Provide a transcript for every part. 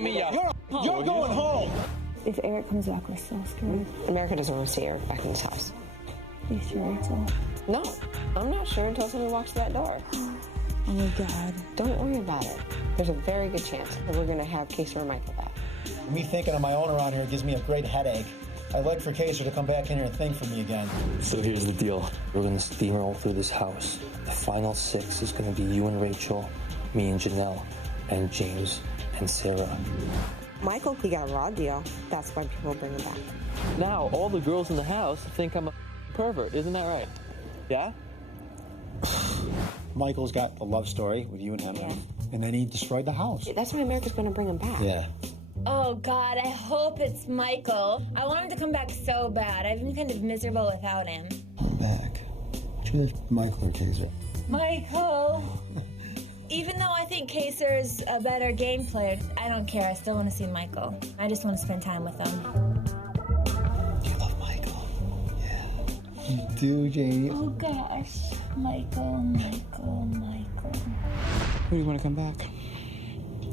calling me out. You're going home. If Eric comes back, we're so screwed. America doesn't want to see Eric back in his house. Are you sure, Rachel? No, I'm not sure until someone walks through that door. Oh my God. Don't worry about it. There's a very good chance that we're going to have Kaser and Michael back. Me thinking on my own around here gives me a great headache. I'd like for Kaser to come back in here and think for me again. So here's the deal. We're going to steamroll through this house. The final 6 is going to be you and Rachel, me and Janelle, and James and Sarah. Michael could get a raw deal. That's why people bring him back. Now, all the girls in the house think I'm a pervert. Isn't that right? Yeah? Michael's got a love story with you and him, and then he destroyed the house. That's why America's going to bring him back. Yeah. Oh, God, I hope it's Michael. I want him to come back so bad. I've been kind of miserable without him. I'm back. Choose Michael or Kaser. Michael! Even though I think Kaser's a better game player, I don't care. I still want to see Michael. I just want to spend time with him. You love Michael. Yeah. You do, Jamie. Oh, gosh. Michael. Who do you want to come back?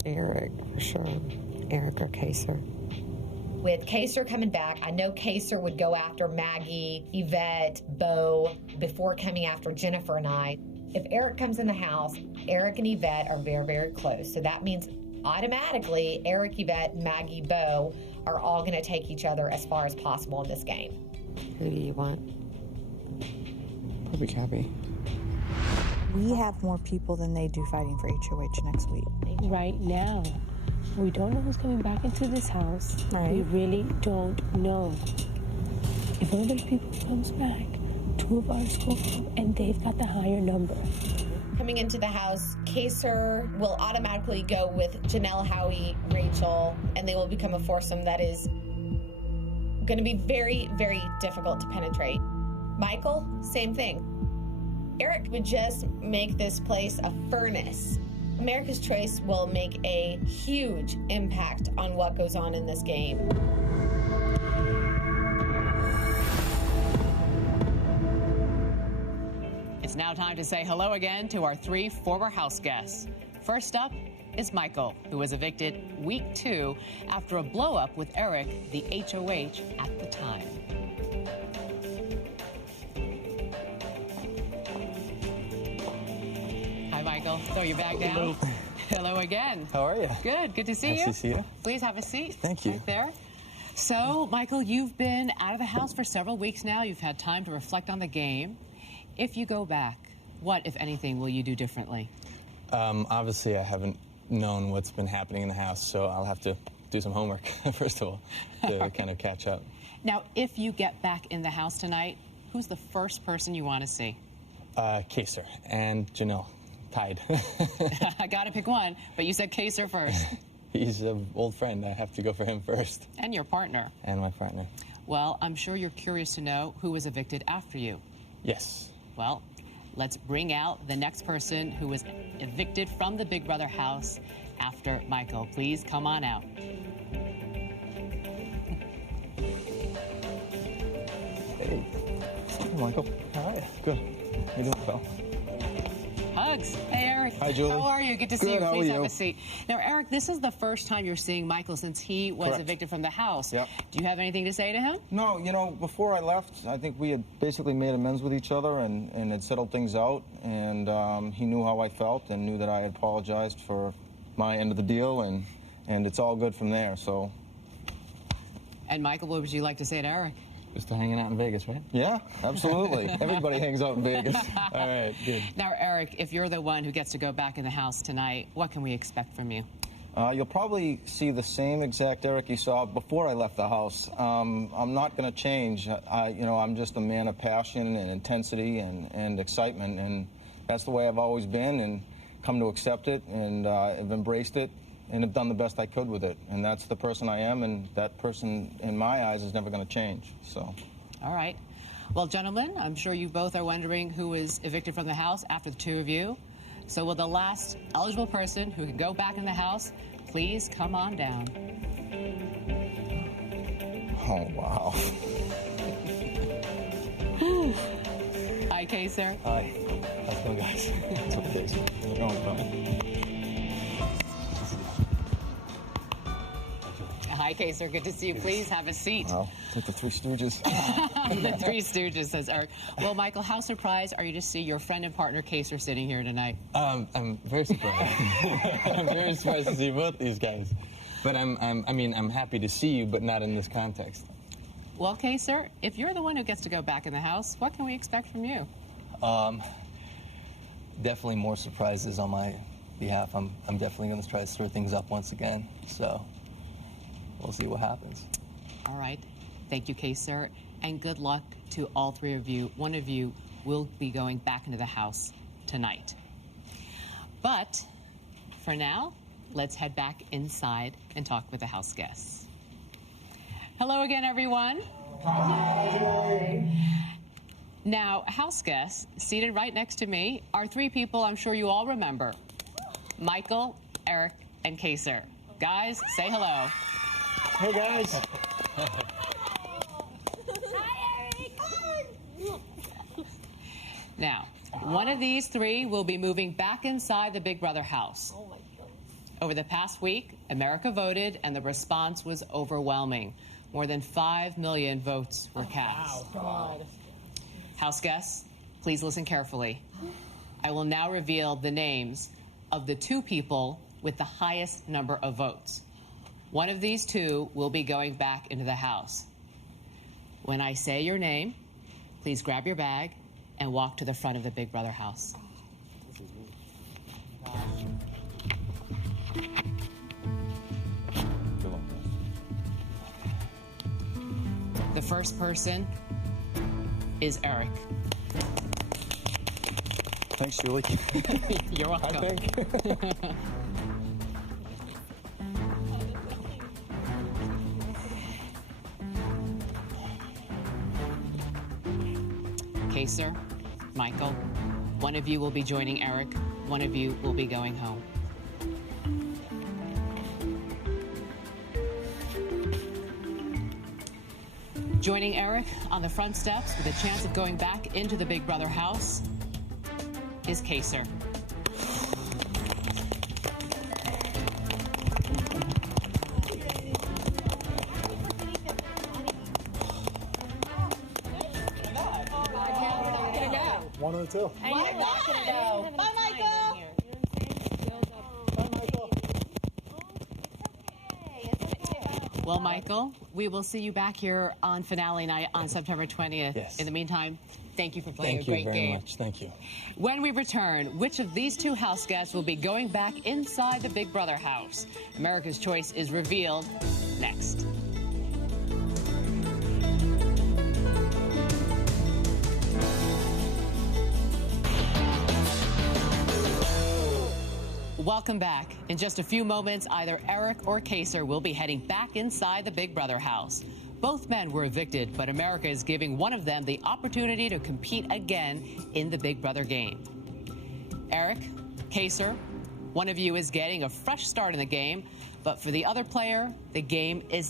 Eric, for sure. Eric or Kaser. With Kaser coming back, I know Kaser would go after Maggie, Yvette, Bo before coming after Jennifer and I. If Eric comes in the house, Eric and Yvette are very, very close. So that means automatically Eric, Yvette, Maggie, Bo are all going to take each other as far as possible in this game. Who do you want? Probably Cappy. We have more people than they do fighting for HOH next week. Right now, we don't know who's coming back into this house. Right. We really don't know. If one of those people comes back, 2 of ours go home, and they've got the higher number. Coming into the house, Kaser will automatically go with Janelle, Howie, Rachel, and they will become a foursome that is going to be very, very difficult to penetrate. Michael, same thing. Eric would just make this place a furnace. America's Choice will make a huge impact on what goes on in this game. It's now time to say hello again to our 3 former house guests. First up is Michael, who was evicted week 2 after a blow-up with Eric, the HOH at the time. Hi, Michael. So you're back now? Hello again. How are you? Good to see you. Nice to see you. Please have a seat. Thank you. Right there. So, Michael, you've been out of the house for several weeks now. You've had time to reflect on the game. If you go back, what, if anything, will you do differently? Obviously, I haven't known what's been happening in the house, so I'll have to do some homework, first of all, to kind of catch up. Now, if you get back in the house tonight, who's the first person you want to see? Kaser and Janelle, tied. I got to pick one, but you said Kaser first. He's an old friend. I have to go for him first. And your partner. And my partner. Well, I'm sure you're curious to know who was evicted after you. Yes. Well, let's bring out the next person who was evicted from the Big Brother house after Michael. Please come on out. Hey, Michael. How are you? Good. How you doing, pal? Hugs. Hey, Eric. Hi, Julie. How are you? Good to see you. How Please are have you? a seat. Now, Eric, this is the first time you're seeing Michael since he was Correct. evicted from the house. Yep. Do you have anything to say to him? No, you know, before I left, I think we had basically made amends with each other and had settled things out. And he knew how I felt and knew that I had apologized for my end of the deal. And it's all good from there, so. And Michael, what would you like to say to Eric? Just hanging out in Vegas, right? Yeah, absolutely. Everybody hangs out in Vegas. All right, good. Now, Eric, if you're the one who gets to go back in the house tonight, what can we expect from you? You'll probably see the same exact Eric you saw before I left the house. I'm not going to change. I'm just a man of passion and intensity and excitement, and that's the way I've always been and come to accept it, and have embraced it, and have done the best I could with it. And that's the person I am, and that person, in my eyes, is never going to change. So. All right. Well, gentlemen, I'm sure you both are wondering who was evicted from the house after the two of you. So will the last eligible person who can go back in the house please come on down? Oh, wow. Hi, Kaser. Hi. How's it going, guys? It's okay. We're going, pal. Hi, Kaser. Good to see you. Please have a seat. Wow, it's like the Three Stooges. The Three Stooges, says Eric. Well, Michael, how surprised are you to see your friend and partner Kaser sitting here tonight? I'm very surprised. I'm very surprised to see both these guys. But I'm happy to see you, but not in this context. Well, Kaser, if you're the one who gets to go back in the house, what can we expect from you? Definitely more surprises on my behalf. I'm definitely going to try to stir things up once again. So we'll see what happens. All right. Thank you, Kaser, and good luck to all three of you. One of you will be going back into the house tonight. But for now, let's head back inside and talk with the house guests. Hello again, everyone. Hi. Now, house guests, seated right next to me are three people I'm sure you all remember: Michael, Eric, and Kaser. Guys, say hello. Hey, guys. Hi, Eric. Now, one of these three will be moving back inside the Big Brother house. Oh, my God. Over the past week, America voted, and the response was overwhelming. More than 5 million votes were cast. God. House guests, please listen carefully. I will now reveal the names of the two people with the highest number of votes. One of these two will be going back into the house. When I say your name, please grab your bag and walk to the front of the Big Brother house. The first person is Eric. Thanks, Julie. You're welcome. I think. Kaser, Michael, one of you will be joining Eric, one of you will be going home. Joining Eric on the front steps with a chance of going back into the Big Brother house is Kaser. One of the two. Why not? Bye, Michael. Bye, Michael. Well, Michael, we will see you back here on finale night on September 20th. Yes. In the meantime, thank you for playing Thank a you great very game. much. Thank you. When we return, which of these two house guests will be going back inside the Big Brother house? America's choice is revealed next. Welcome back. In just a few moments, either Eric or Kaser will be heading back inside the Big Brother house. Both men were evicted, but America is giving one of them the opportunity to compete again in the Big Brother game. Eric, Kaser, one of you is getting a fresh start in the game, but for the other player, the game is